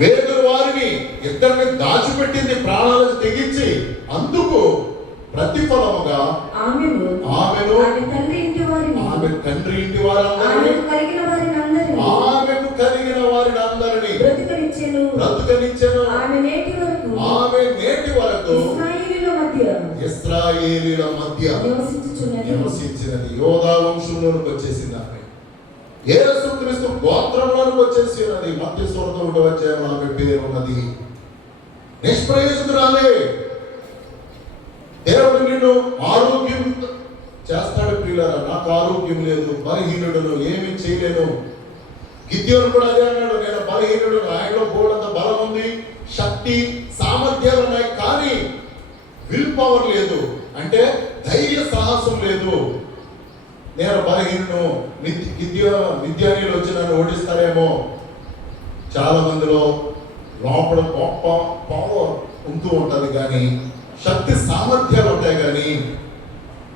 వేగుల వారిని ఇద్దరిని దాచిపెట్టింది ప్రాణాలకు తెగించి, అందుకు ప్రతిఫలముగా ఆమెను ఆమె తండ్రి ఇంటి వారందరినీ ఆమెకు కలిగిన వారిని అందరినీ బ్రతుకనిచ్చెను. ఆమె నేటి వరకు ఇశ్రాయేలీయుల మధ్య నివసించినది. యోధా వంశంలోనికి వచ్చేసింది. ఆమె యేసుక్రీస్తు గోత్రంలోనికి వచ్చేసి ఉన్నది. మత్తయి సువార్త 1వ అధ్యాయంలో ఆమె పేరు ఉన్నది. నిష్ప్రయోజకురాలే. దేవుడు నిన్ను ఆరోగ్యం చేస్తాడు ప్రియులారా. నాకు ఆరోగ్యం లేదు, బలహీనుడును, ఏమీ చేయలేను. గిద్యోను కూడా అదే అన్నాడు, నేను బలహీనుడు, ఆయనలో బోడంత బలం ఉంది, శక్తి సామర్థ్యాలు ఉన్నాయి, కానీ విల్ పవర్ లేదు, అంటే ధైర్య సాహసం లేదు. నేను బలహీనుడు, మిద్యానీయులు వచ్చి నన్ను ఓడిస్తారేమో. చాలా మందిలో లోపల గొప్ప పవర్ ఉంటూ ఉంటుంది, కానీ శక్తి సామర్థ్యాలు ఉంటాయి, కానీ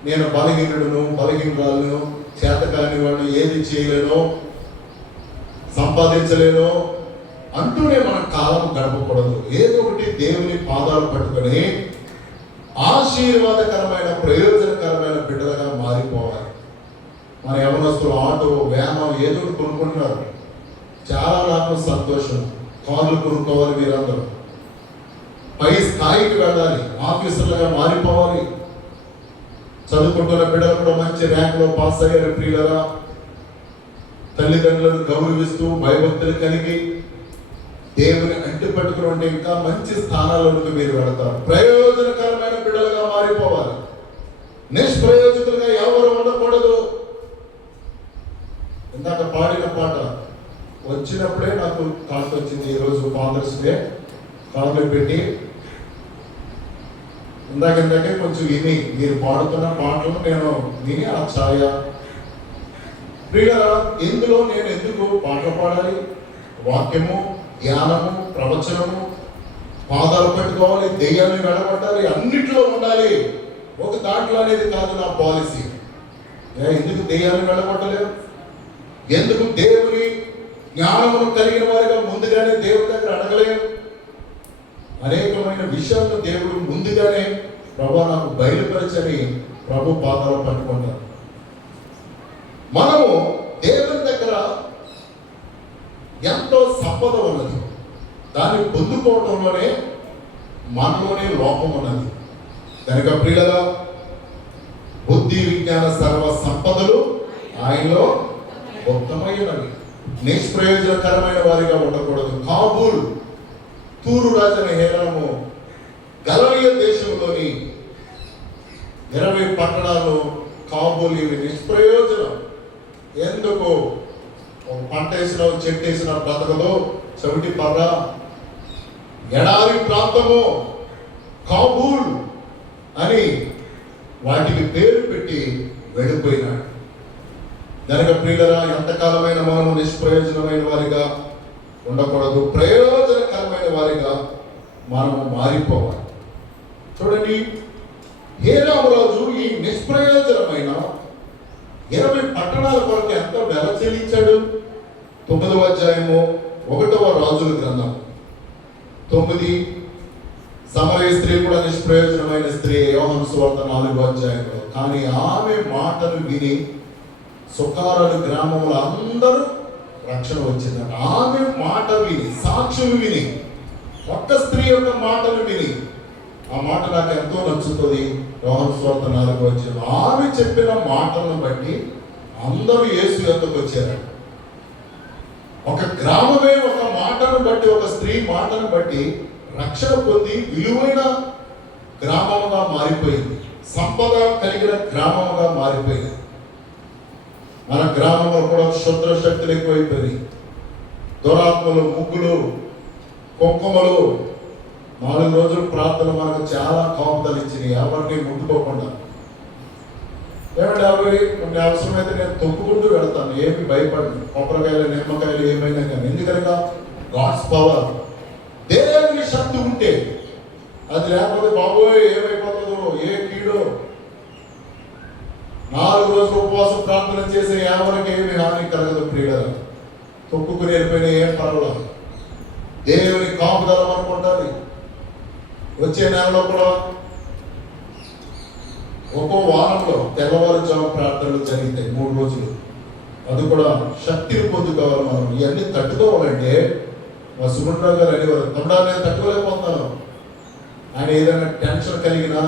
నేను బలహీనురాలను, చేతకాని వాడిని, ఏది చేయలేను, సంపాదించలేను అంటూనే మన కాలం గడపకూడదు. ఏదో ఒకటి దేవుని పాదాలు పట్టుకొని ఆశీర్వాదకరమైన, ప్రయోజనకరమైన బిడ్డలుగా మారిపోవాలి. మన యవనస్తులు ఆటో, వ్యానం ఏదో ఒకటి కొనుక్కుంటున్నారు. చాలా నాకు సంతోషం. కార్లు కొనుక్కోవాలి, మీరందరూ పై స్థాయికి వెళ్ళాలి, ఆఫీసర్లుగా మారిపోవాలి. చదువుకుంటున్న బిడ్డలు కూడా మంచి ర్యాంకులో పాస్ అయ్యారు ప్రియులరా. తల్లిదండ్రులను గౌరవిస్తూ భయభక్తులు కలిగి దేవుని అంటి పట్టుకుని ఉంటే ఇంకా మంచి స్థానాలకు మీరు వెళతారు. ప్రయోజనకరమైన బిడ్డలుగా మారిపోవాలి. నిష్ప్రయోజకులుగా ఎవరు ఉండకూడదు. ఇందాక పాడిన పాట వచ్చినప్పుడే నాకు థాట్ వచ్చింది. ఈరోజు ఫాదర్స్ డే కాళ్ళు పెట్టి ఇందాకే కొంచెం విని, మీరు పాడుతున్న పాటలు నేను విని ఆ ఛాయ ప్రియులారా, ఇందులో నేను ఎందుకు పాటలు పాడాలి? వాక్యము, ధ్యానము, ప్రవచనము, పాదాలు పెట్టుకోవాలి, దెయ్యాన్ని వెళ్ళబట్టాలి, అన్నిట్లో ఉండాలి. ఒక దాంట్లో అనేది కాదు నా పాలసీ. ఎందుకు దెయ్యాన్ని వెళ్ళబట్టలేదు? ఎందుకు దేవుని జ్ఞానమును కలిగిన వారిగా ముందుగానే దేవుడి దగ్గర అడగలేదు? అనేకమైన విషయాలను దేవుడు ముందుగానే ప్రభు నాకు బయలుపరచని ప్రభు పాదాలు పట్టుకుంటారు. మనము దేవుని దగ్గర ఎంతో సంపద ఉన్నది, దాన్ని పొందుకోవటంలోనే మనలోనే లోపం ఉన్నది. కనుక ప్రియుల బుద్ధి, విజ్ఞాన, సర్వ సంపదలు ఆయనలో ఉత్తమమైనవి. నిష్ప్రయోజనకరమైన వారిగా ఉండకూడదు. కాబూల్, తూరు రాజన హేళనము, గలలియ దేశంలోని 20 పట్టణాలు కాబూల్, ఇవి నిష్ప్రయోజనం. ఎందుకు? పంట వేసిన, చెట్టు వేసిన బ్రతకదు, చవిటి పర్ర, ఎడారి ప్రాంతము కాబూల్ అని వాటికి పేరు పెట్టి వెళ్ళిపోయినాడు. కనుక ప్రియులరా, ఎంతకాలమైన మనము నిష్ప్రయోజనమైన వారిగా ఉండకూడదు, ప్రయోజనకరమైన వారిగా మనము మారిపోవాలి. చూడండి, హేరామురాజు ఈ నిష్ప్రయోజనమైన 20 పట్టణాల కొరకు ఎంత వెల చెల్లించాడు? 9వ అధ్యాయము 1వ రాజుల గ్రంథం 9. సమరయ స్త్రీ కూడా నిష్ప్రయోజనమైన స్త్రీ, యోహాను సువార్త 4వ అధ్యాయంలో. కానీ ఆమె మాటలు విని సుకారుల గ్రామంలో అందరూ రక్షణ వచ్చిందంట. ఆమె మాట విని, సాక్ష్యం విని, ఒక్క స్త్రీ యొక్క మాటలు విని, ఆ మాట నాకు ఎంతో నచ్చుతుంది. యోహాను సువార్త 4వ అధ్యాయం. ఆమె చెప్పిన మాటలను బట్టి అందరూ యేసు యొద్దకు వచ్చారు. ఒక గ్రామమే ఒక మాటను బట్టి, ఒక స్త్రీ మాటను బట్టి రక్షణ పొంది విలువైన గ్రామముగా మారిపోయింది, సంపద కలిగిన గ్రామముగా మారిపోయింది. మన గ్రామంలో కూడా క్షుద్ర శక్తులు ఎక్కువైపోయి, దురాత్మలు, ముగ్గులు, కుంకుమలు. 4 రోజులు ప్రార్థన మనకు చాలా కాపుదలు ఇచ్చినాయి, ఎవరిని ముట్టుకోకుండా. ఏమంటే కొన్ని అవసరమైతే నేను తొక్కుకుంటూ వెళ్తాను, ఏమి భయపడను. కొబ్బరికాయలు, నిమ్మకాయలు ఏమైనా కానీ. ఎందుకనగా గాడ్స్ పవర్, దేవుని శక్తి ఉంటే. అది లేకపోతే బాబోయ్ ఏమైపోతుందో, ఏ కీడో. 4 రోజులు ఉపవాసం ప్రార్థన చేసే ఎవరికి ఏమి హాని కలగదు ప్రియుల. తొక్కుకుని వెళ్ళిపోయినా ఏం పర్వాలేదు. దేవుని కాపుదల మనకు ఉండాలి. వచ్చే నెలలో కూడా ఒక్కో వారంలో తెల్లవారుజాము ప్రార్థనలు జరుగుతాయి 3 రోజులు. అది కూడా శక్తిని పొందుకోవాలి. మనం ఇవన్నీ తట్టుకోవాలంటే మా సుబ్రహ్మణ్య గారు అనేవారు, తమ్ముడా నేను తట్టుకోలేకపోతున్నాను. ఆయన ఏదైనా టెన్షన్ కలిగినా,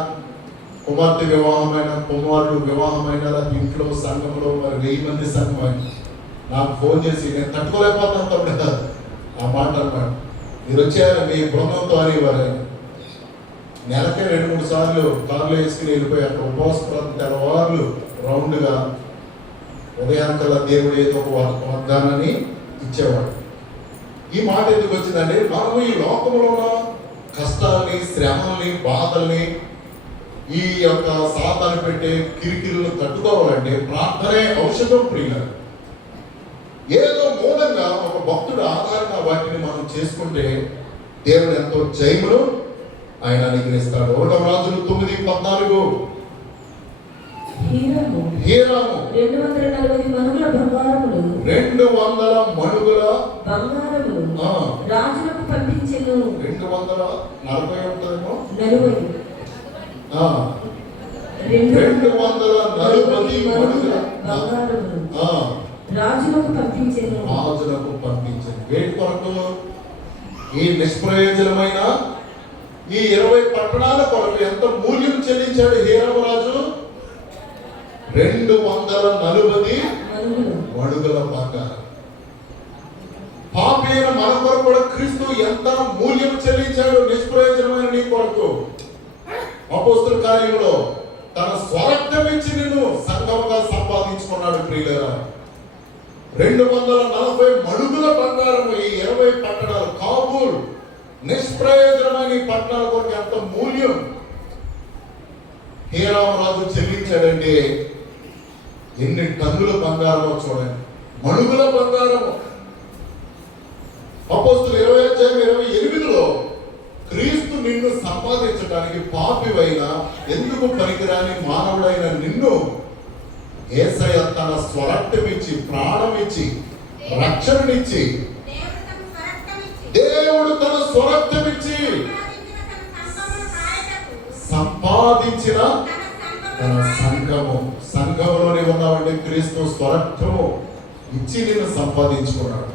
కుమార్తె వివాహమైన, కుమారుడు వివాహమైన, ఇంట్లో సంఘంలో మరి 1000 మంది సంఘం నాకు ఫోన్ చేసి నేను తట్టుకోలేకపోతున్నాను తమ్ముడు ఆ మాట అన్నాడు. మీరు వచ్చారు మీ బృందంతో అనేవారు. నెలకి 2-3 సార్లు కార్లు వేసుకుని వెళ్ళిపోయి అక్కడ ఉపవాస ప్రాంతం తెల్లవారులు రౌండ్గా ఉదయానికల్లా దేవుడు ఏదో ఒక వాగ్దానాన్ని ఇచ్చేవాడు. ఈ మాట ఎందుకు వచ్చిందంటే మనం ఈ లోకంలో ఉన్న కష్టాలని, శ్రమల్ని, బాధల్ని, ఈ యొక్క సాతాను పెట్టే కిరికిరులను తట్టుకోవాలంటే ప్రార్థనే ఔషధం. ప్రియులు, ఏదో మూలంగా ఒక భక్తుడు ఆధారంగా వాటిని మనం చేసుకుంటే దేవుడు ఎంతో జయమును ఆయన అనుగ్రహిస్తాడు. 1వ రాజులు 9:14 హీరాము 240 మణుగుల బంగారములు 200 మణుగుల బంగారములు రాజులకు పంపించెను. 240 ఉంటుందేమో, 240 మణుగుల బంగారములు రాజులకు పంపించెను. వేటి కొరకు? ఈ నిష్ప్రయోజనమైన ఈ 20 పట్టణాల కొరకు ఎంత మూల్యం చెల్లించాడు హీరాము రాజు? 240 మణుగుల బంగారం. పాపైన మన కొరకు కూడా క్రీస్తు ఎంత మూల్యం చెల్లించాడు నిష్ప్రయోజనమైన నీ కొరకు. అపోస్తల కార్యంలో తన స్వరక్తం ఇచ్చి నిన్ను సంఘముగా సంపాదించుకున్నాడు. ప్రియులారా, 240 మణుగుల బంగారం ఈ 20 పట్టణాలు, కాబూల్ నిష్ప్రయోజనమైన ఈ పట్టణాల కొరకు ఎంత మూల్యం హీరాము రాజు చెల్లించాడంటే ఎన్ని టన్నుల బంగారమో చూడండి, మణుగుల బంగారము. అపోస్తలుల 20:28 క్రీస్తు నిన్ను సంపాదించడానికి పాపివైన, ఎందుకు పనికిరాని మానవుడైన నిన్ను యేసయ్య తన స్వరక్తమిచ్చి, ప్రాణమిచ్చి, రక్షణనిచ్చి, దేవుడు తన స్వరక్తమిచ్చి సంపాదించిన తన సంఘములోనే ఉన్నామంటే క్రీస్తు స్వరక్తము ఇచ్చి నిన్ను సంపాదించుకున్నాడు.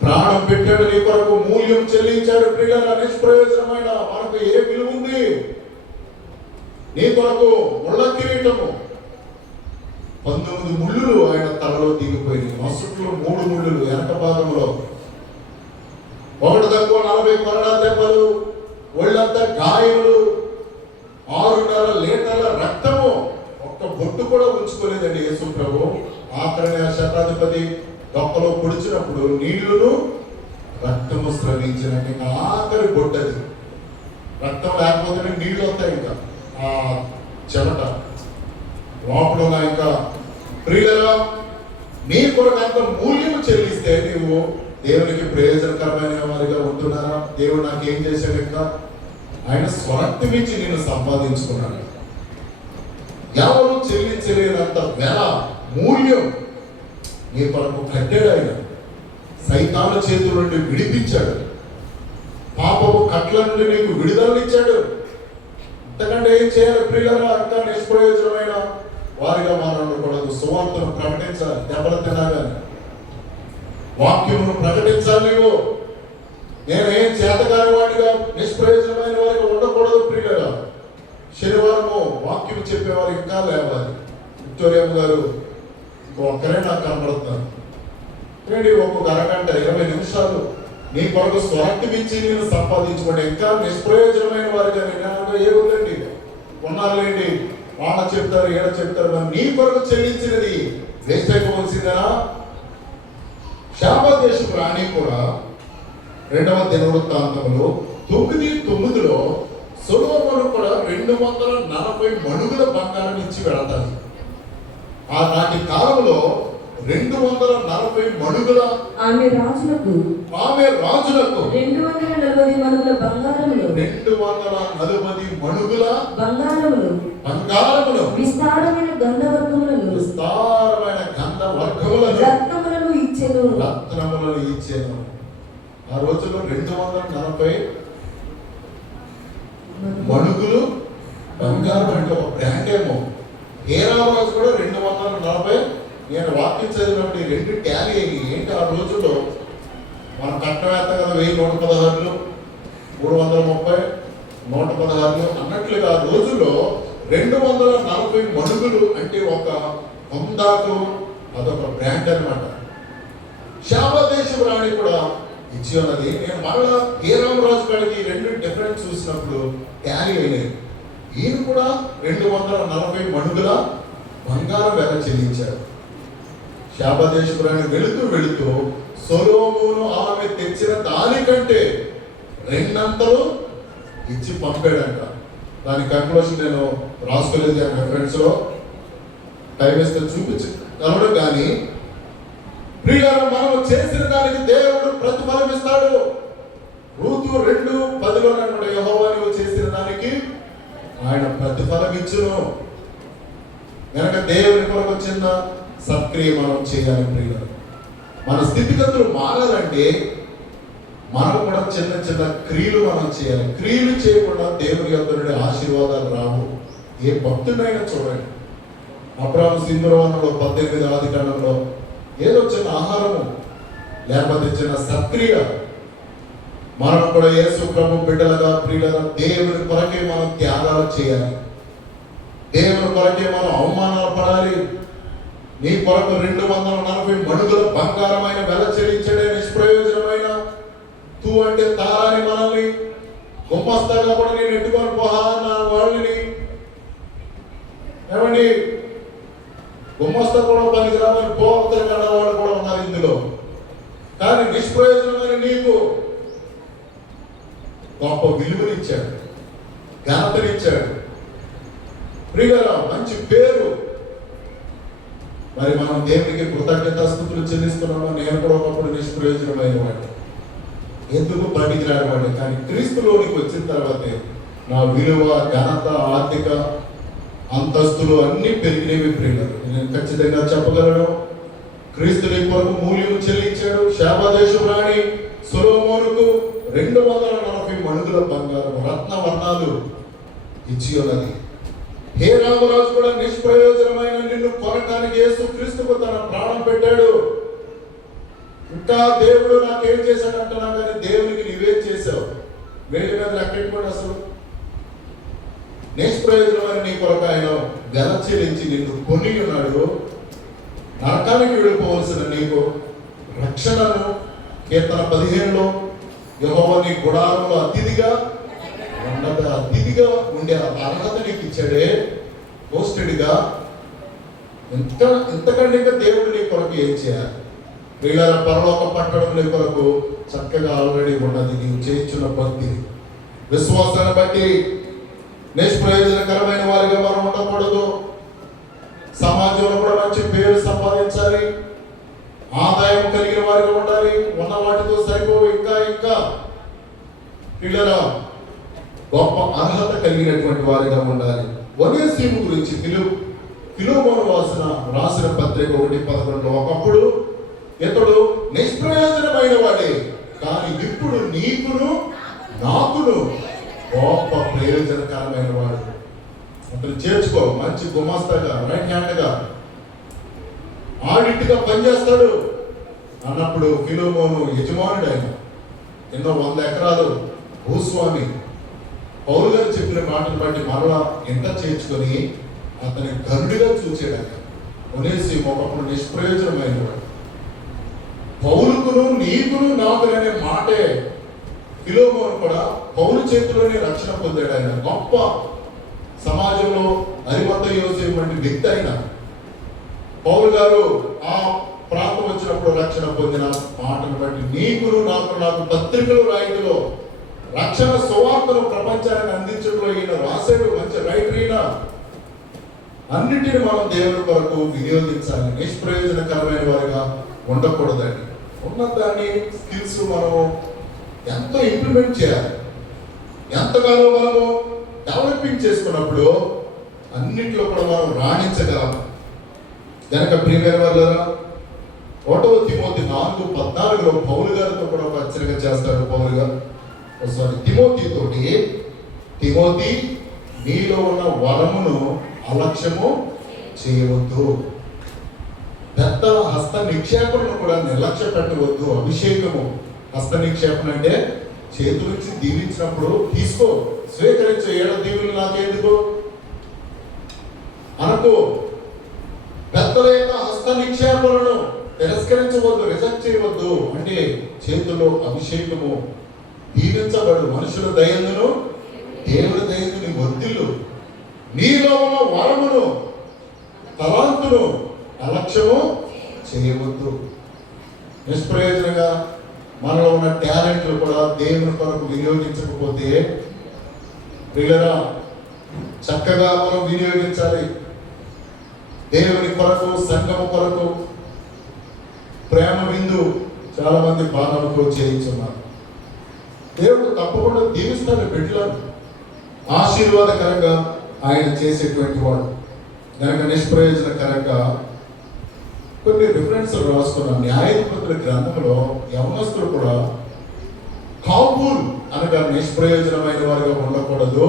ప్రాణం పెట్టాడు నీ కొరకు, మూల్యం చెల్లించాడు. ప్రియులారా, నిష్ప్రయోజనమైన మనకు ఏ విలువ ఉంది? నీ కొరకు ముళ్ళ కిరీటము 19 ముళ్ళులు ఆయన తలలో దిగిపోయినాయి. మసుట్లో 3 ముళ్ళులు వెనక భాగంలో, ఒకటి తక్కువ 40 కొరడా దెబ్బలు, ఒళ్ళంతా గాయములు, 6.5 లీటర్ల రక్తము. ఒక్క బొట్టు కూడా ఉంచుకోలేదండి యేసు ప్రభు. ఆఖరిని ఆ శతాధిపతి డొక్కలో పొడిచినప్పుడు నీళ్లను రక్తము స్రవించిన ఇంకా ఆఖరి బొట్టది. రక్తం లేకపోతే నీళ్లు వస్తాయి, ఇంకా ఆ చెమట లోపల. ఇంకా ప్రియులరా, నీ కొరకు అంత మూల్యం చెల్లిస్తే నీవు దేవునికి ప్రయోజనకరమైన వారిగా ఉంటున్నారా? దేవుడు నాకేం చేశాడు? ఇంకా ఆయన స్వరక్తమిచ్చి నేను సంపాదించుకున్నాను. ఎవరు చెల్లించలేనంత వెల, మూల్యం నీ కొరకు కట్టాడు. ఆయన సైతాను చేతుల నుండి విడిపించాడు, పాపపు కట్ల నుండి నీకు విడుదలనిచ్చాడు. అంతకంటే ఏం చేయాలి ప్రియులారా? అంతా నిష్ప్రయోజనమైన వారిగా మనం ఉండకూడదు. సువార్తను ప్రకటించాలి, దెబ్బలు తినాలని వాక్యమును ప్రకటించాలి. నీవు నేనేం చేతకాని వాడిగా, నిష్ప్రయోజనమైన వారిగా ఉండకూడదు. ప్రియులారా, శనివారము వాక్యం చెప్పేవారు ఇంకా లేవాలి. విక్టోరియమ్మ గారు ఒక్కరే నాకు కనబడుతున్నారు. ఏంటి, ఒక్కొక్క అరగంట 20 నిమిషాలు నీ కొరకు స్వరక్తమిచ్చి నేను సంపాదించుకోండి. ఇంకా నిష్ప్రయోజనమైన వారిగా నేను ఏ ఉందండి, ఉన్నారులేండి, వాళ్ళ చెప్తారు, ఏడ చెప్తారు. నీ కొరకు చెల్లించినది వేస్ట్ అయిపోవలసిందేనా? శాపదేశపు రాణి కూడా 2వ దినవృత్తాంతములో 9:9 సొలొమోను కూడా 240 మణుగుల బంగారం ఇచ్చి వెళతారు. ఆ నాటి కాలంలో 240 మణుగుల ఆమె రాజులకు 240 మణుగుల బంగారములు 240 మణుగుల బంగారములు విస్తారమైన గంధవర్గములను రత్నములను ఇచ్చెను. ఆ రోజుల్లో 240 240 మణుగులు బంగారం అంటే ఒక బ్రాండ్ ఏమో. హేరామరాజు కూడా 240. నేను వాక్యం చదివినప్పుడు ఈ రెండు ట్యాలీ అయ్యి ఏంటి ఆ రోజుల్లో మన కట్టవేత్త కదా 1116 330 116 అన్నట్లుగా ఆ రోజుల్లో 240 మణుగులు అంటే ఒక హందాకు అదొక బ్రాండ్ అనమాట. శాబదేశం రాణి కూడా ఇచ్చి ఉన్నది. నేను మరలా హేరామరాజు కాడికి 2 డిఫరెన్స్ చూసినప్పుడు ట్యాలీ అయినాయి. ఈయన కూడా 240 మణుగుల బంగారం వెల చెల్లించారు. శాబదేశం రాణి వెళుతూ సొలొమోను ఆమె తెచ్చిన దానికంటే 2 అంతలు ఇచ్చి పంపాడంట. దాని కన్క్లూషన్ నేను రాసుకోలేదు రెఫరెన్స్ లో, టైం ఇస్తే చూపించగలడు. కానీ ప్రియులారా, మనం చేసిన దానికి దేవుడు ప్రతిఫలం ఇస్తాడు. రూతు 2:10 యెహోవా నీవు చేసిన దానికి ఆయన ప్రతిఫలం ఇచ్చును. కనుక దేవుని కొరకు చిన్న సత్క్రియ మనం చేయాలి. ప్రియులారా, మన స్థితిగతులు మారాలంటే మనం కూడా చిన్న చిన్న క్రియలు మనం చేయాలి. క్రియలు చేయకుండా దేవుని యొద్ద నుండి ఆశీర్వాదాలు రావు. ఏ భక్తుడైనా చూడండి, అబ్రాహాము సింధూరవనంలో 18వ అధికారంలో ఏదో చిన్న ఆహారము లేకపోతే చిన్న సత్క్రియ, మనం కూడా యేసు ప్రభు బిడ్డలుగా ప్రియులుగా దేవుని కొరకే మనం త్యాగాలు చేయాలి. దేవుని కొరకే మనం అవమానాలు పడాలి. నీ కొరకు 240 మణుగుల బంగారమైన వెల చెల్లించడే నిష్ప్రయోజనమైన తూ అంటే తారాని మనల్ని గుమ్మస్తాగా కూడా నేను ఎట్టుకొని పోహా నా వాళ్ళని ఏమండి, గుమ్మస్తా కూడా పనికి రామని పోవతలు కన్నవాడు కూడా ఉన్నారు ఇందులో. కానీ నిష్ప్రయోజనమైన నీకు గొప్ప విలువనిచ్చాడు, ఘనతనిచ్చాడు, ప్రియులారా మంచి పేరు. మరి మనం దేవునికి కృతజ్ఞతాస్తుతులు చెల్లిస్తున్నామో. నేను కూడా ఒకప్పుడు నిష్ప్రయోజనమైన వాడిని, ఎందుకు పనికి రానివాడిని. కానీ క్రీస్తులోనికి వచ్చిన తర్వాతే నా విలువ, ఘనత, ఆర్థిక అంతస్తులు అన్ని పెరిగినవి. ప్రియులారా, నేను ఖచ్చితంగా చెప్పగలను. క్రీస్తు నీ కొరకు మూల్యం చెల్లించాడు. శాబదేశం రాణి సొలొమోనుకు 240 మణుగుల బంగారం రత్నవర్ణాలు ఇచ్చి ఉన్నది. హేరామరాజు కూడా నిష్ప్రయోజనమైన నిన్ను కొనటానికి యేసుక్రీస్తుకు తన ప్రాణం పెట్టాడు. ఇంకా దేవుడు నాకేం చేశాడు అంటున్నా, కానీ దేవునికి నీవేం చేశావు? వేడి మీద లెక్కెట్టుకోండి. అసలు నిష్ప్రయోజనమైన నీ కొరకు ఆయన వెల చెల్లించి నిన్ను కొని ఉన్నాడు. నరకానికి వెళ్ళిపోవలసిన నీకు రక్షణను కీర్తన 15లో యెహోవా నీ గుడారంలో అతిథిగా ఉండే అర్హత నీకు ఇచ్చాడే. పోస్టెడ్గా ఇంతకంటే ఇంకా దేవుడు నీ కొరకు ఏం చేయాలి? ప్రియులారా, పరలోక పట్టణం నీ కొరకు చక్కగా ఆల్రెడీ ఉన్నది. నీవు చేయించున్న భక్తి విశ్వాసాన్ని బట్టి నిష్ప్రయోజనకరమైన వారిగా మనం ఉండకూడదు. సమాజంలో కూడా మంచి పేరు సంపాదించాలి, ఆదాయం కలిగిన వారిగా ఉండాలి. ఉన్న వాటితో సరిపోవు, ఇంకా పిల్లరా గొప్ప అర్హత కలిగినటువంటి వారిగా ఉండాలి. ఒనేసిము గురించి ఫిలోమోను రాసిన పత్రిక 1:11 ఒకప్పుడు ఇతడు నిష్ప్రయోజనమైన వాడే, కానీ ఇప్పుడు నీకును నాకును గొప్ప ప్రయోజనకరమైన వాడు. అతను చేర్చుకో, మంచి గుమాస్తాగా, రైట్ హ్యాండ్గా, ఆడిట్గా పనిచేస్తాడు అన్నప్పుడు ఫిలోమోను యజమానుడు. ఆయన ఎన్నో 100 ఎకరాలు భూస్వామి. పౌలు గారు చెప్పిన మాటను బట్టి మరలా ఎంత చేర్చుకొని అతని గరుడిగా చూసాడు. ఒనేసిము ఒకప్పుడు నిష్ప్రయోజనమైన వాడు. పౌలుకును నీకును నాకు అనే మాటే ఫిలోమోను కూడా పౌలు చేతిలోనే రక్షణ పొందాడు. ఆయన గొప్ప సమాజంలో అరిమత యోసేపు వంటి వ్యక్తి. అయిన పౌలు గారు ఆ ప్రాంతం వచ్చినప్పుడు రక్షణ పొందిన మాటను బట్టి నీకును నాకు పత్రికలు రాయటంలో, రక్షణ సువార్తను ప్రపంచానికి అందించడంలో ఈయన రాసేడు. మంచి రైటర్ అయినా. అన్నిటిని మనం దేవుని కొరకు వినియోగించాలి. నిష్ప్రయోజనకరమైన వారిగా ఉండకూడదండి. ఉన్నదాన్ని స్కిల్స్ మనము ఎంతో ఇంప్లిమెంట్ చేయాలి. ఎంతగానో మనము డెవలపింగ్ చేసుకున్నప్పుడు అన్నింటిలో కూడా మనం రాణించగలం. కనుక ప్రియమైన వాళ్ళారా, ఒకటో తిమోతి 4:14 పౌలు గారితో కూడా ఒక హెచ్చరిక చేస్తాడు. పౌలు గారు తిమోతి తోటి, తిమోతి నీలో ఉన్న వరమును అలక్ష్యము చేయవద్దు, పెద్దల హస్త నిక్షేపణను కూడా నిర్లక్ష్య పెట్టవద్దు. అభిషేకము హస్త నిక్షేపణ అంటే చేతుల నుంచి దీవించినప్పుడు తీసుకో, స్వీకరించే ఏడ దీవులు నాకెందుకు అనుకో. పెద్దల యొక్క హస్త నిక్షేపణను తిరస్కరించవద్దు, రిజెక్ట్ చేయవద్దు. అంటే చేతుల్లో అభిషేకము దీవించబడు. మనుషుల దయందును దేవుని దయందుని వర్ధిల్లు. నీలో ఉన్న వరమును తలాంతును అలక్ష్యము చేయవద్దు. నిష్ప్రయోజనంగా మనలో ఉన్న టాలెంట్లు కూడా దేవుని కొరకు వినియోగించకపోతే ప్రియులరా, చక్కగా మనం వినియోగించాలి. దేవుని కొరకు, సంఘము కొరకు ప్రేమ విందు చాలా మంది బాణాలతో చేయించున్నారు. దేవుడు తప్పకుండా దీవిస్తాడు బిడ్డలను, ఆశీర్వాదకరంగా ఆయన చేసేటువంటి వాడు. కనుక నిష్ప్రయోజనకరంగా కొన్ని రిఫరెన్స్లు రాసుకున్నాం. న్యాయాధిపతుల గ్రంథంలో యవనస్తులు కూడా కాబూల్ అనగా నిష్ప్రయోజనమైన వారిగా ఉండకూడదు,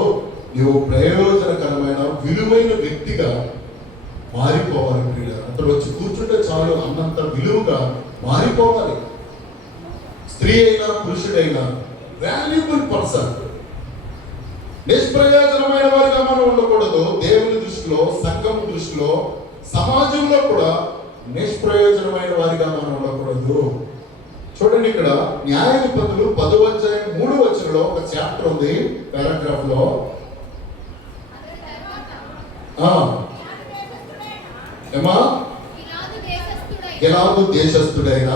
నీవు ప్రయోజనకరమైన విలువైన వ్యక్తిగా మారిపోవాలి. ప్రియుల అతను వచ్చి కూర్చుంటే చాలు అన్నంత విలువగా మారిపోవాలి. స్త్రీ అయినా పురుషుడైనా వాల్యుబుల్ పర్సన్. నిష్ప్రయోజనమైన వారిగా మనం ఉండకూడదు. దేవుని దృష్టిలో, సంఘం దృష్టిలో, సమాజంలో కూడా నిష్ప్రయోజనమైన వారిగా మనం ఉండకూడదు. చూడండి, ఇక్కడ న్యాయాధిపతులు 10:3 ఒక చాప్టర్ ఉంది, పారాగ్రాఫ్ లో. ఏమా గిలాదు దేశస్థుడైన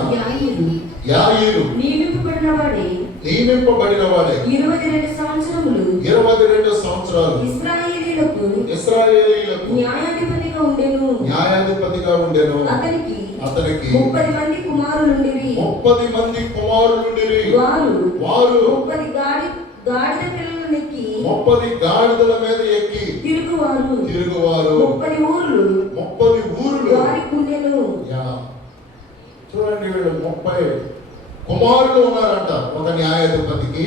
యాయీరు నియమింపబడిన వాడే 22 సంవత్సరములు ఇశ్రాయేలీయులకు న్యాయాధిపతిగా ఉండెను. అతనికి 30 మంది కుమారులుండిరి. వారు 30 గాడిద పిల్లలనెక్కి 30 గాడిదల మీద ఎక్కి తిరుగువారు. 30 ఊర్లు వారికి ఉండెను. చూడండి, వీళ్ళు 30 కుమారులు ఉన్నారంట. ఒక న్యాయాధిపతికి,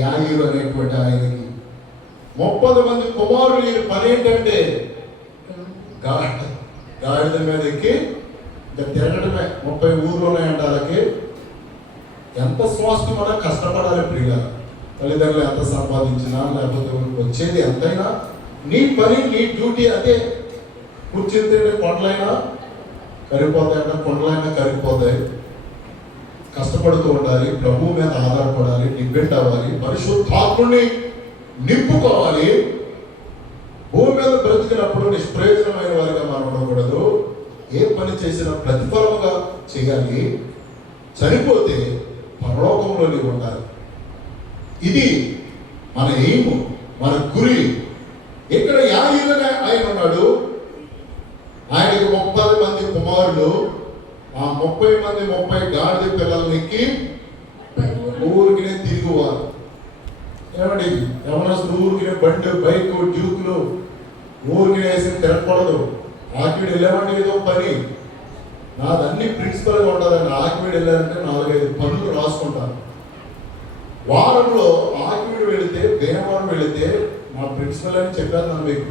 యాయీరు అనేటువంటి ఆయనకి 30 మంది కుమారులు. ఈ పని ఏంటంటే గాడిద మీద ఎక్కి ఇంకా తిరగడమే. 30 ఊర్లు ఉన్నాయంట వాళ్ళకి. ఎంత స్వాస్థ్యం మనం కష్టపడాలి ప్రియుల. తల్లిదండ్రులు ఎంత సంపాదించినా లేకపోతే వచ్చేది ఎంతైనా నీ పని, నీ డ్యూటీ అదే. కూర్చుంటే కొండలైనా కరిగిపోతాయంట, కొండలైనా కరిగిపోతాయి. కష్టపడుతూ ఉండాలి, ప్రభువు మీద ఆధారపడాలి, డిపెండ్ అవ్వాలి, పరిశుద్ధాత్ముని నింపుకోవాలి. భూమి మీద బ్రతికినప్పుడు నిష్ప్రయోజనమైన వారిగా మనం ఉండకూడదు. ఏ పని చేసినా ప్రతిఫలముగా చేయాలి. చనిపోతే పరలోకంలో నీవు ఉండాలి. ఇది మన ఎయిమ్, మన గురి. ఇక్కడ యాయీరునే ఆయన ఉన్నాడు. ఆయనకి 30 మంది కుమారులు. ఆ 30 మంది 30 గాడిద పిల్లలకి ఊరికినే తిరుగువారు. ఏమండి, ఎవరొస్తారు ఊరికినే బండి, బైక్, డ్యూకులు ఊరికినే వేసి తిరగకూడదు. ఆకివీడు వెళ్ళామంటే ఏదో పని. నాదన్నీ ప్రిన్సిపల్గా ఉండాలని ఆకివీడు వెళ్ళారంటే 4-5 పనులు రాసుకుంటాను. వారంలో ఆకివీడు వెళితే, భీమవరం వెళితే మా ప్రిన్సిపల్ అని చెప్పాను నన్ను మీకు.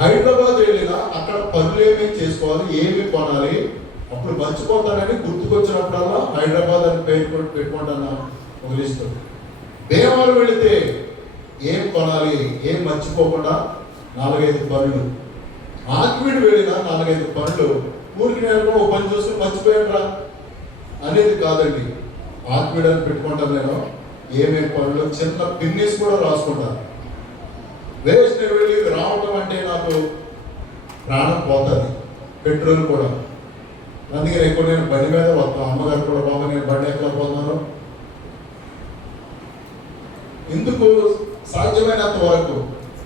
హైదరాబాద్ వెళ్ళినా అక్కడ పనులు ఏమేమి చేసుకోవాలి, ఏమి కొనాలి, అప్పుడు మర్చిపోతానని గుర్తుకొచ్చినప్పుడల్లా హైదరాబాద్ అని పేరు పెట్టుకుంటాను ఒక లిస్టు. భీమవరం వెళితే ఏం కొనాలి, ఏం మర్చిపోకుండా 4-5 పనులు. ఆకివీడు వెళ్ళినా 4-5 పనులు. ఊరికి నేను ఒక పని చూసుకుని మర్చిపోయాను అనేది కాదండి. ఆకివీడు అని పెట్టుకుంటాను నేను. ఏమేమి పనులు, చిన్న పిన్నిస్ కూడా రాసుకుంటాను. వేస్ట్ వెళ్ళి రావటం అంటే నాకు ప్రాణం పోతుంది, పెట్రోల్ కూడా. అందుకని ఎక్కువ నేను బండి మీద వస్తాను. అమ్మగారు కూడా, బాబా నేను బండి ఎక్కలేకపోతున్నాను. ఎందుకు సాధ్యమైనంత వరకు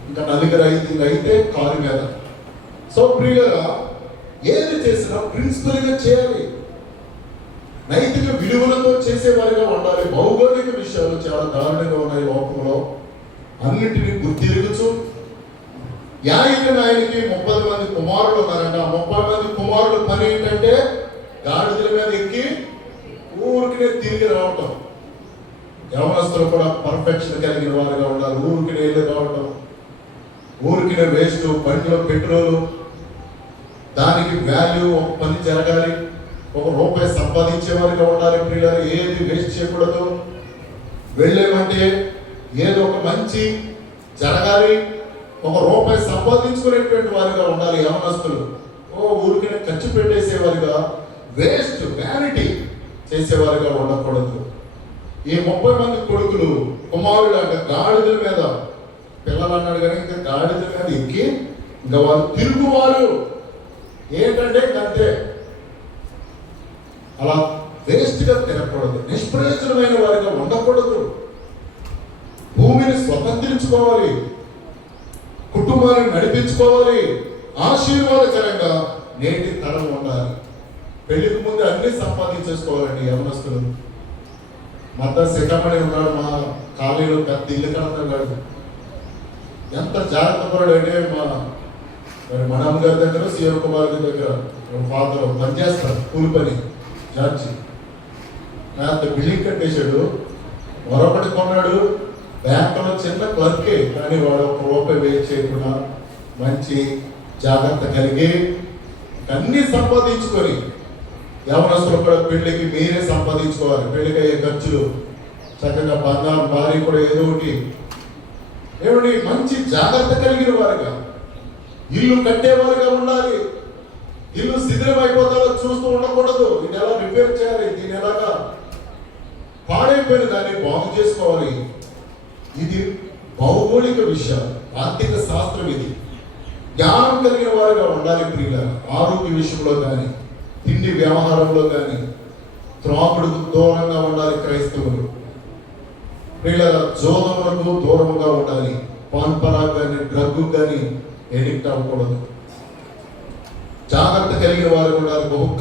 ఇంకా నలుగురు అయితే కారు మీద. సో ప్రియులుగా ఏది చేసినా ప్రిన్సిపల్గా చేయాలి. నైతిక విలువలతో చేసేవారిగా ఉండాలి. భౌగోళిక విషయాలు చాలా దారుణంగా ఉన్నాయి లోకంలో. అన్నింటినీ గుర్తిరుగుచు యాయీరు ఆయనకి 30 మంది కుమారులు ఉన్నారంట. 30 మంది కుమారుల పని ఏంటంటే గాడిదల మీద ఎక్కి ఊరికినే తిరిగి రావటం. యవనస్తులు కూడా పర్ఫెక్షన్ కలిగిన వారుగా ఉండాలి. ఊరికినే వెళ్ళి రావటం, ఊరికినే వేస్ట్, బండిలో పెట్రోలు, దానికి వాల్యూ, ఒక పని జరగాలి, ₹1 సంపాదించే వారిగా ఉండాలి. పిల్లలు ఏది వేస్ట్ చేయకూడదు. వెళ్ళేమంటే ఏదో ఒక మంచి జరగాలి, ₹1 సంపాదించుకునేటువంటి వారిగా ఉండాలి. యవనస్తులు ఊరికినే ఖర్చు పెట్టేసేవారిగా, వేస్ట్ వ్యానిటీ చేసేవారిగా ఉండకూడదు. ఈ 30 మంది కొడుకులు కుమారులు అంటే గాడిదల మీద, పిల్లలు అన్నాడు కానీ ఇంకా గాడిదల మీద ఎక్కి ఇంకా వారు తిరుగువారు. ఏంటంటే అంతే, అలా వేస్ట్గా తినకూడదు, నిష్ప్రయోజనమైన వారిగా ఉండకూడదు. భూమిని స్వతంత్రించుకోవాలి, కుటుంబాన్ని నడిపించుకోవాలి, ఆశీర్వాదకరంగా నేటి తరం ఉండాలి. పెళ్లికి ముందు అన్ని సంపాదించేసుకోవాలండి యవనస్తులు. మత శిఖమణి ఉన్నాడు మా కాలనీలో, పెద్ద ఇల్లు కడతాడు. ఎంత జాగ్రత్త పడాడు అంటే మన అమ్మగారి దగ్గర, సీఎం కుమార్ గారి దగ్గర ఫాదర్ పనిచేస్తాడు, కూలి పని జార్జి. పెద్ద బిల్డింగ్ కట్టేశాడు. మరొకటి కొన్నాడు, బ్యాంకులో చిన్న క్లర్కే, కానీ వాడు ₹1 వేస్ట్ చేయకుండా మంచి జాగ్రత్త కలిగి అన్ని సంపాదించుకొని, యవనస్తులు కూడా పెళ్లికి మీరే సంపాదించుకోవాలి. పెళ్లికి అయ్యే ఖర్చులు చక్కగా బంగారం, భార్య కూడా ఏదో ఒకటి ఏమిటి మంచి జాగ్రత్త కలిగిన వారుగా, ఇల్లు కట్టేవారుగా ఉండాలి. ఇల్లు శిథిలం అయిపోతారో చూస్తూ ఉండకూడదు. ఇది ఎలా రిపేర్ చేయాలి, దీని ఎలాగా పాడైపోయిన దాన్ని బాగు చేసుకోవాలి. ఇది భౌగోళిక విషయాలు, ఆర్థిక శాస్త్రం. ఇది జ్ఞానం కలిగిన వారుగా ఉండాలి. ప్రియుల ఆరోగ్య విషయంలో కానీ, తిండి వ్యవహారంలో కానీ త్రాగుడుకు దూరంగా ఉండాలి క్రైస్తవులు. ప్రియుల జోదములకు దూరంగా ఉండాలి. పాన్పరా కానీ, డ్రగ్ కానీ ఎడిక్ట్ అవ్వకూడదు. జాగ్రత్త కలిగిన వారు ఉండాలి. బహు